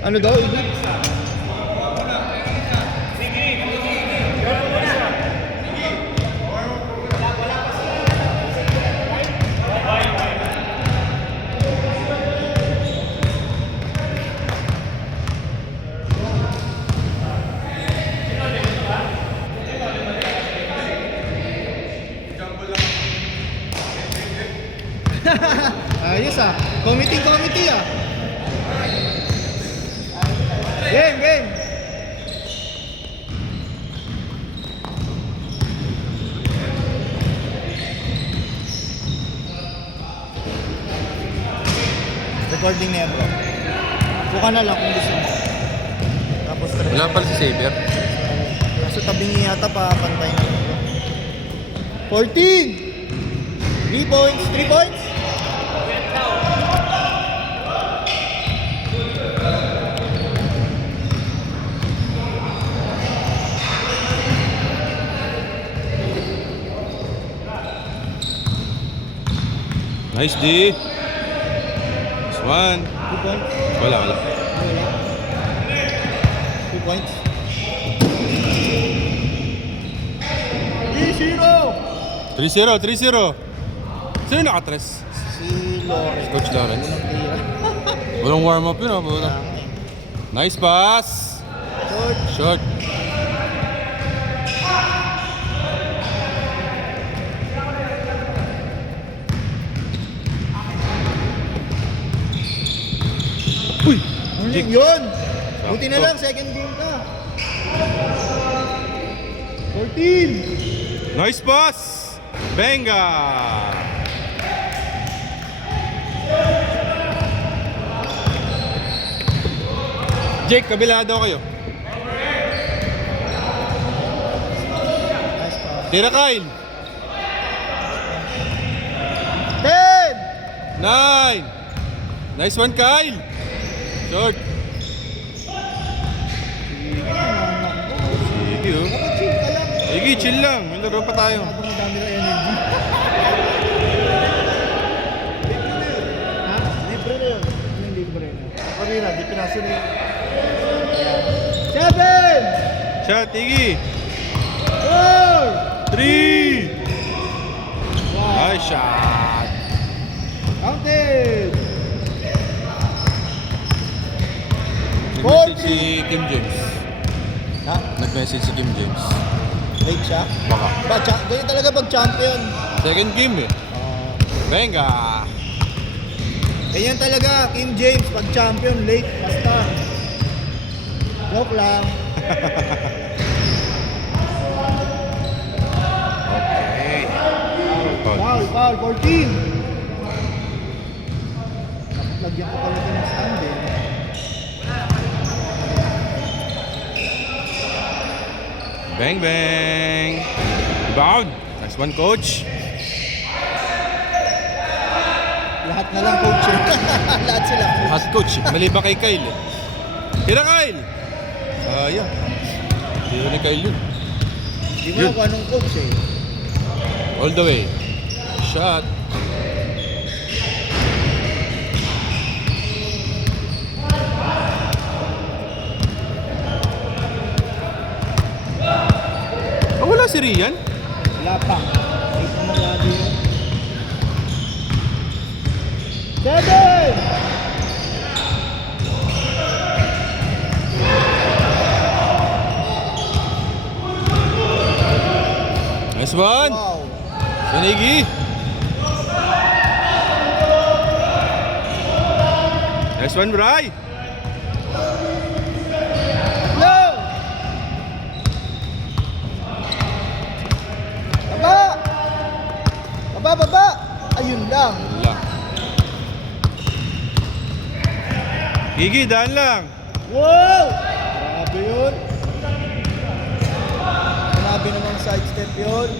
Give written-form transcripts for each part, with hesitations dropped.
Ano daw? Ibig? Ayos ah. Committee ah. Game. Recording na yan bro. Buka na lang kung gusto mo. Tapos try. Wala pala si Xavier. Kaso tabi niya yata pa pantay na lang bro. 14! 3 points. Nice D. This one. 2 points. Wala. 2 points. 3-0. 3-0. Sino nakatres? Si Lawrence. Coach Lawrence. Unang tira. Walang warm up yun, puta. Nice pass. Short. Uy! Yun! Buti na Sakto. lang, second game ka. 14! Nice pass. Benga. Jake, kabila daw kayo. Nice pass. Tira Kyle. 10! 9. Nice one, Kyle. Short. Sige, oh. Dapat chill ka lang. Sige, chill lang. May laro pa tayo. Masyadong madami na energy. Ha? Libre na yun. Ano yung libre na? Kanina, di pinaso na yun. 7! Shot, Iggy. 4! 3. Wow! Nice shot. Counted! Nag-message si Kim James. Ha? Nag-message si Kim James. Late siya? Baka. Ganyan talaga pag champion. Second game eh. Venga. Ganyan talaga, Kim James, pag champion, late, basta. Joke lang. Okay. Foul, 14. Dapat lagyan ko talaga ng stand eh. Bang, bang. Rebound. Nice one, coach. Lahat na lang coach eh. Lahat sila coach. Hot coach. Mali ba kay Kyle eh? Tira, Kyle. Sayang. Tira ni Kyle yun. Di mo Yun. kung anong coach eh. All the way. Shot. Oh, wala si Rian. Wala pa. Wait mo lagi yun. 7! Nice one. Wow. Sanigi. Nice one, Bray. Go! Baba! Ayun lang. Wala. Gigi, daan lang. Wow! Grabe yun. Grabe namang sidestep yun.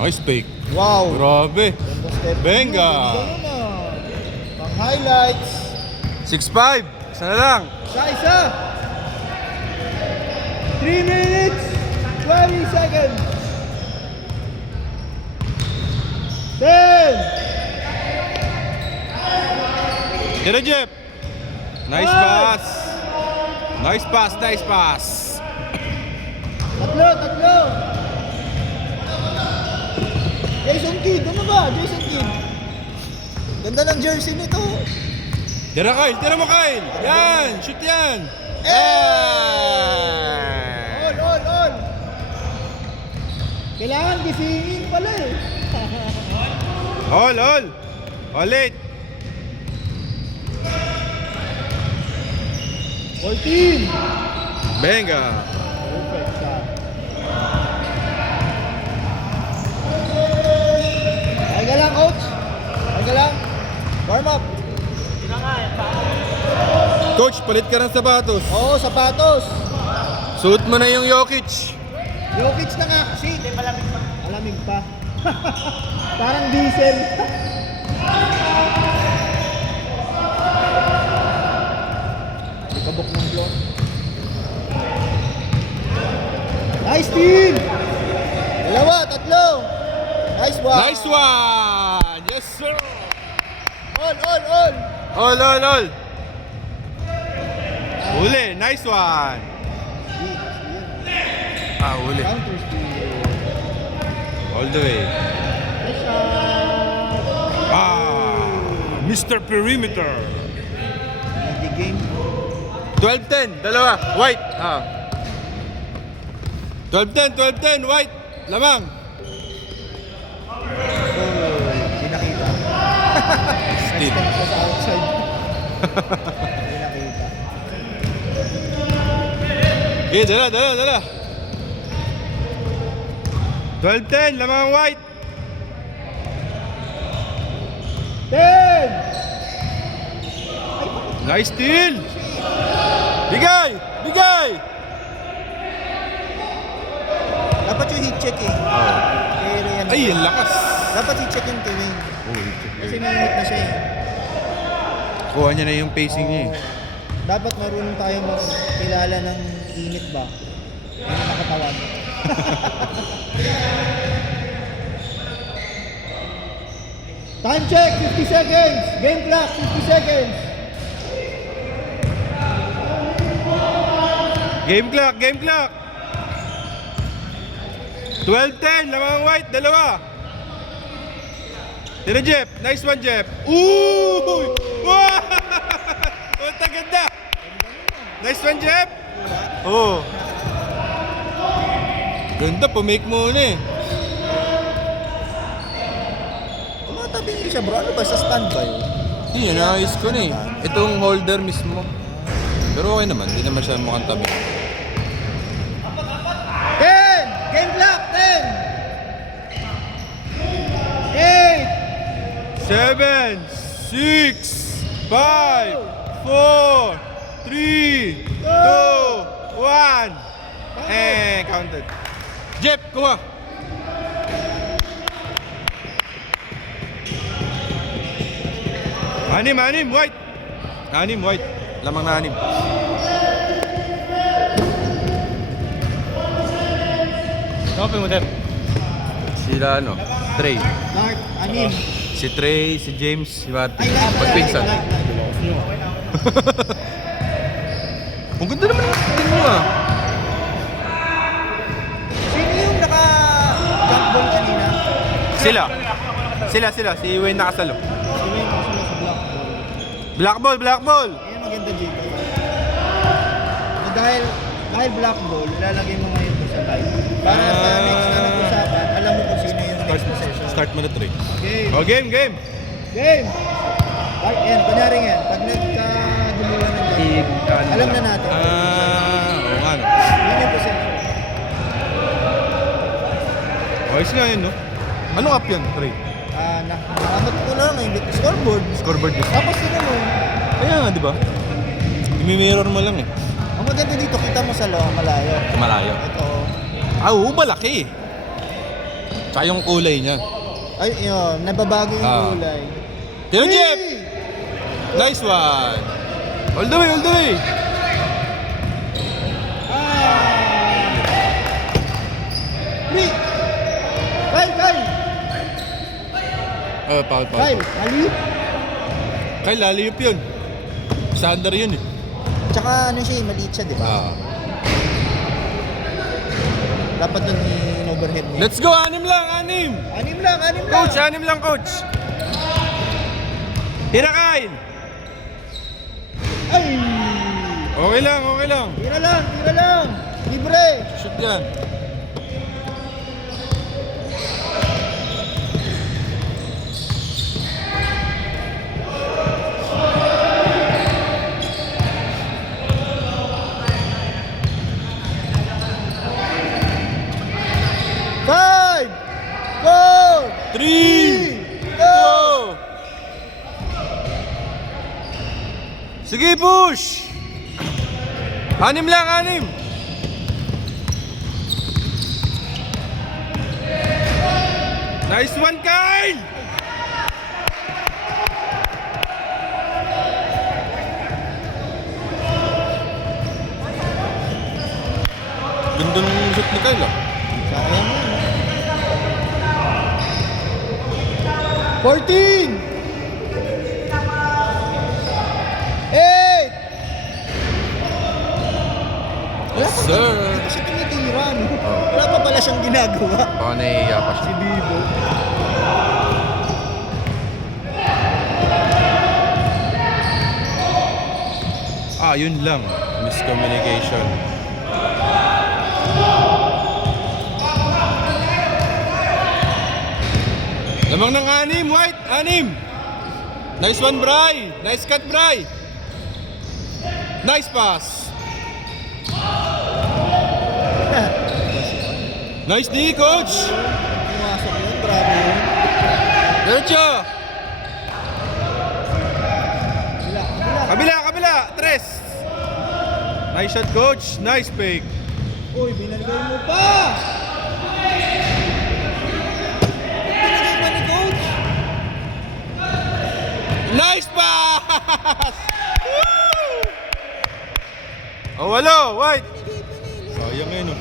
Nice fake. Wow! Grabe. Ganda step. Benga. Ganda naman. Pang highlights. 6-5. Isa na lang. Isa! 3 minutes, 20 seconds. 10! Tira, Jeff. Nice pass. Nice pass, nice pass. Tatlo. Jason Kidd, ano ba? Jason Kidd. Ganda ng jersey nito. Tira, Kyle. Tira mo, Kyle. Yan. Shoot yan. All. Kailangan gisingin pala eh. All. All 14. Venga. Perfect shot. Ay lang, coach. Ay lang. Warm up. Coach, palit ka ng sapatos. Oo, sapatos. Suot mo na yung Jokic. Jokic na nga kasi. Hindi, malamig pa. Malamig pa. Parang diesel. May kabok ng block. Nice team! Dalawa, tatlo. Nice one. Nice one. Yes, sir. All. All. Uli. Nice one. Uli. Counter speed. All the way. Nice shot. Mr. Perimeter. Easy game. 12-10. Dalawa. White. 12-10. White. Lamang. Hindi nakita. Steal. Next time siya sa outside. Hindi nakita. Okay, dala. 12-10. Lamang White. 10! Nice steal. Bigay. Dapat yung heat check eh. Pero yan. Ay, ang lakas. Dapat heat check yung tuwing. Kasi mainit na siya eh. Kuha niya na yung pacing niya eh. Dapat marunong tayo magkilala ng init ba? Hindi na nakatawag. Time check, 50 seconds. Game clock, 50 seconds. Game clock. 12-10. Lamang White. Dalawa. Tira, Jeff. Nice one, Jeff. Ooh! Wow! Punta ganda. Nice one, Jeff. Oh. Ganda, pumake mo na eh. Tumatabi niyo siya bro, ano ba sa standby? Hindi, naayos ko na eh. Itong holder mismo. Pero okay naman, hindi naman siya mukhang tabi. 10! Game clock, 10! 8! 7, 6, 5, 4, 3, 2, 1. Counted. Jeff, kuha. Anim, White. White. Lamang na 6. Open mo, Jeff. Sila Trey. Dark, anim. Si Trey, si James, si Martin. Ay, lahat, Magpinsan. lahat. Ang ganda naman ang tingin mo ah. Sino yung naka-jump ball kanina? Sila. Si Wayne nakasalo. Sino yung kasama sa black ball? Black ball. Ayan, maganda dito. So, dahil black ball, ilalagay mo ngayon sa live. Para sa next na nag-usapan, alam mo kung sino yung next possession. Start mo na, Trey. Game! Oh, game. Game! Ay, yan, kunyari yan. Pag nagka-dumulan ng game, alam na natin. Oo nga no. Yun yung possession. Ayos nga yun, no? Anong app yan, Trey? Nakamat ko lang eh. Scoreboard. Scoreboard yun. Tapos yun mo. Kaya nga, di ba? Imi-mirror mo lang eh. Ang maganda dito, kita mo sa malayo. Sa malayo. Ito. Oo, malaki. Tsaka yung kulay niya. Ay, yun. Nababago yung kulay. Tira, Jeff! Nice one! All the way! Three! Kyle! Foul. Kyle, ali? Kyle, laliyop yun. Sander yun eh. Tsaka ano siya, maliit siya, di ba? Ah. Dapat yun in-overhead niya. Let's go, 6 lang, 6. Anim lang. Coach, 6 lang, coach. Tira, Kyle. Ay! Okay lang, okay lang. Tira lang. Libre. Shoot yan. Five, four, 3, 2. Sige, push. 6 lang, 6. Nice one, Kyle. Ganda ng shoot ni Kyle, ah. Sayang yun. 14! 8! Yes, sir. Hindi pa siya tumitira, no? Wala pa pala siyang ginagawa. Baka nahihiya pa Si Bibo. Yun lang. Miscommunication. Lamang ng 6, White. 6. Nice one, Bry. Nice cut, Bry. Nice pass. Nice D, coach. Pumasok yun, grabe yun. Derecho. Kabila. Kabila. 3. Nice shot, coach. Nice fake. Uy, binalagay mo pa! Binalagay pa ni Coach! Nice pass! Woo! Oh, walo, White. Sayang yun, oh.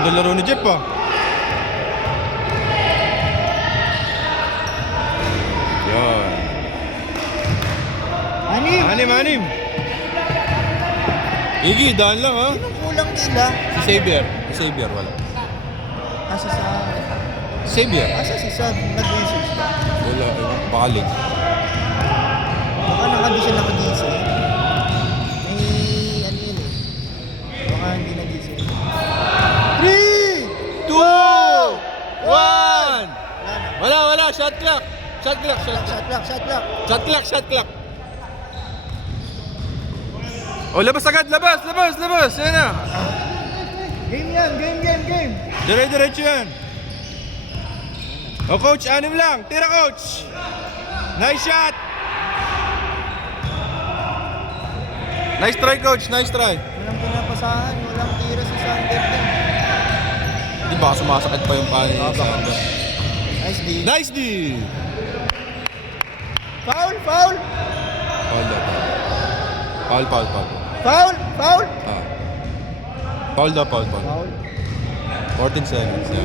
Ang laro ni Jeff, ah. Yan. 6. Iggy, daan lang, ha? Sinong kulang kila? Si Xavier, wala. Asa sa... Xavier? Asa si Sad? Nag-message ba? Wala, baka late. Baka nakadi siya nakagising. May ano yun eh. Baka hindi nagising. 3! 2! 1! Wala, shot clock. Shot clock. Oh, labas agad, labas. Yan na. Game yan, game. Diretso yan. Oh, coach, 6 lang. Tira, coach. Nice shot. Nice try, coach. Nice try. Walang pinapasahan, walang tira sa Sander din. Di ba sumasakit pa yung paa ni Sander? Nice D. Nice D. Foul! Foul. Ah. Foul. 14 seconds. Yeah.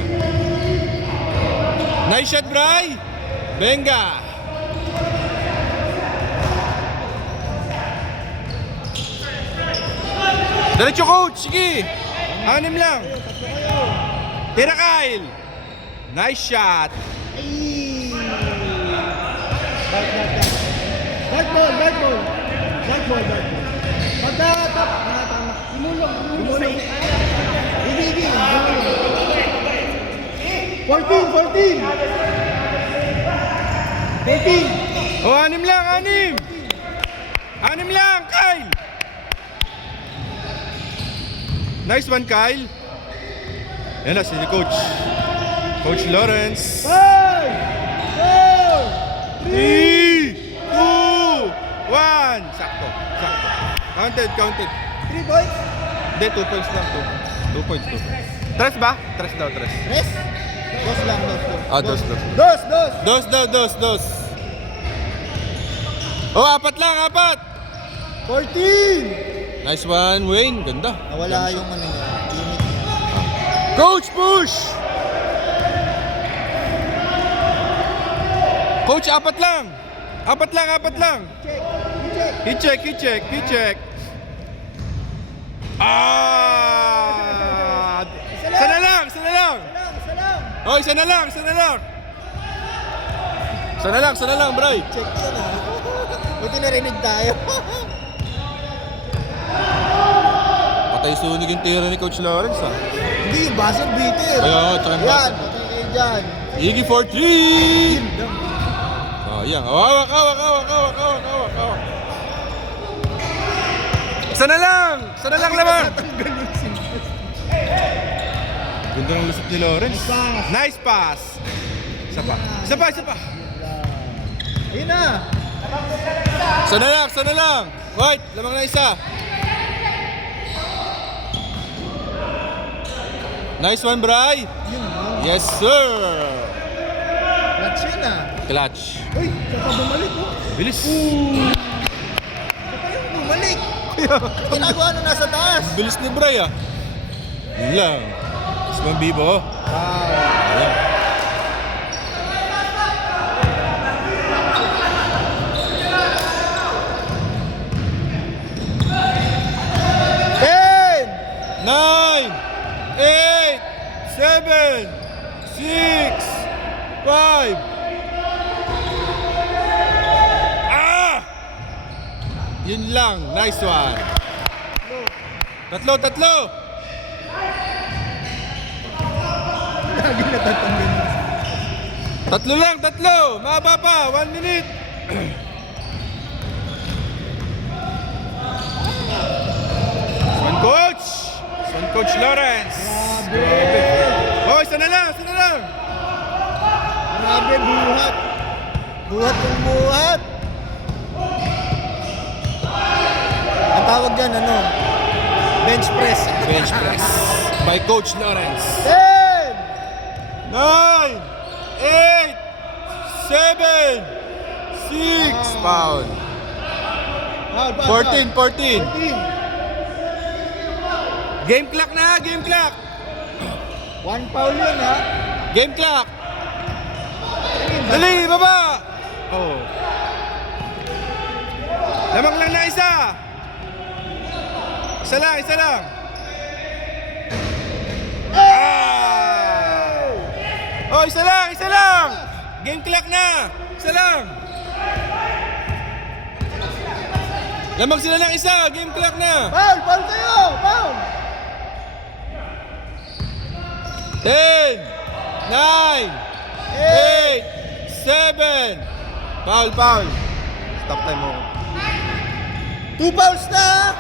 Nice shot, Bry. Benga. Diretso, coach. Sige. 6 lang. Tira, Kyle. Nice shot. Ay! Guard ball. Magtatap. Imulong. Ibigin. 14. 14. Oh, 6 lang. 6 lang, Kyle. Nice one, Kyle. Yan na, si Coach Lawrence. 5, 4, 3, 2, 1. Sakto. Counted. 3 points. Hindi, 2 points lang. 2 points. Tres ba? Tres daw. Rest. Dos lang. Dos. Dos. Oh, 4 lang. 14. Nice one, Wayne. Ganda. Nawala yung ano niya. Limit. Coach, push! Coach, apat lang. Apat lang, apat lang. Check. He-check. Ah! Isa na lang. Isa lang. Oh, isa na lang. Isa na lang, Bray. Check yun ah. Buti narinig tayo. Patay sunig yung tira ni Coach Lawrence, ah. Hindi, yung buzzer beater. Ayun, tsaka yung Yan, buzzer. patay kayo dyan. Iggy for 3! Oh, yan. Hawak. Isa na lang naman. Ganda ng lusot ni Lawrence. Nice pass. Isa pa. Ayun na. Isa na lang. Wait, lamang na isa. Nice one, Bray. Yun, no? Yes, sir. Clutch yun ah. Clutch. Uy, saka bumalik oh. Bilis. Saka yung bumalik. Ginagawa na nasa taas. Bilis ni Bray, ah. Yun lang. Isman Bibo. Ayan. Ten! 9, 8, 7, 6, 5. Yun lang. Nice one. Tatlo. Lagi natatanggal. Tatlo. Mahaba pa. 1 minute. Swan Coach Lawrence. Oh, isa na lang. Grabe, buhat. Buhat. Ang tawag dyan, ano? Bench press. By Coach Lawrence. 10! 9, 8, 7, 6. Foul. 14. 14. Game clock na. One foul yun, ha? Game clock. Dali, baba. Oh. Lamang lang na isa. Isa lang. Oh, isa lang. Game clock na. Isa lang. Lamang sila ng isa. Game clock na. Foul kayo! Foul! 10, 9, 8, 7. Foul. Stop time mo. 2 fouls na!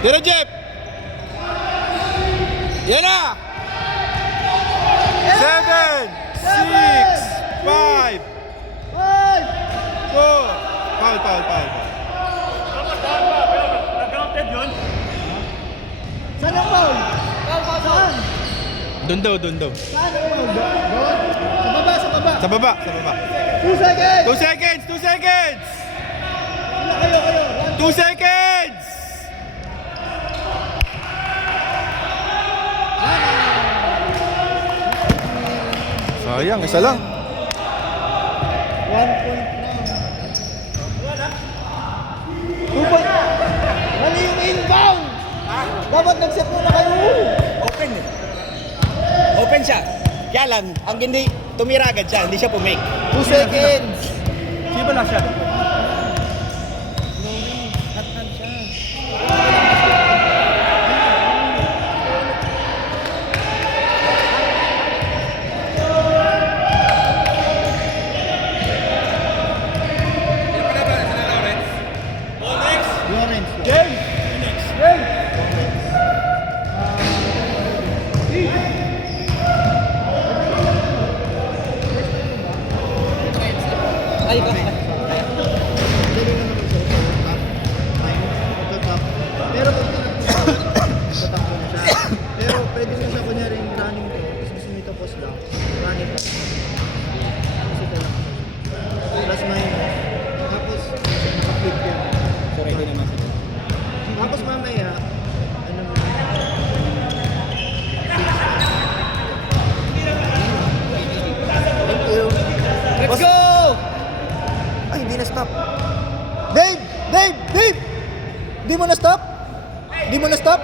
Tira, Jeff. Yan na. 7, 6, 5, 4. Foul. Saan ang foul? Saan? Doon daw. Saan ang foul? Doon? Sa baba. 2 seconds! 2 seconds. Wala kayo. 2 seconds. Sayang, isa lang. 1 point lang. 2 point. Mali yung inbound! Dapat nag-set muna kayo. Open siya. Kaya lang, ang hindi tumira agad siya, hindi siya pumake. 2 seconds. Sino ba na siya? Pero pag tatakbo na siya. Pero pwede mo siya kunyari yung running to, tapos gusto nyo tapos lang, running to. Kasi ito lang. Plus minus. Tapos, naka-flip yun. So ready naman siya. Tapos mamaya, ano mo, stop. Dave! Dave! Dave! Di mo na stop? Di mo na stop?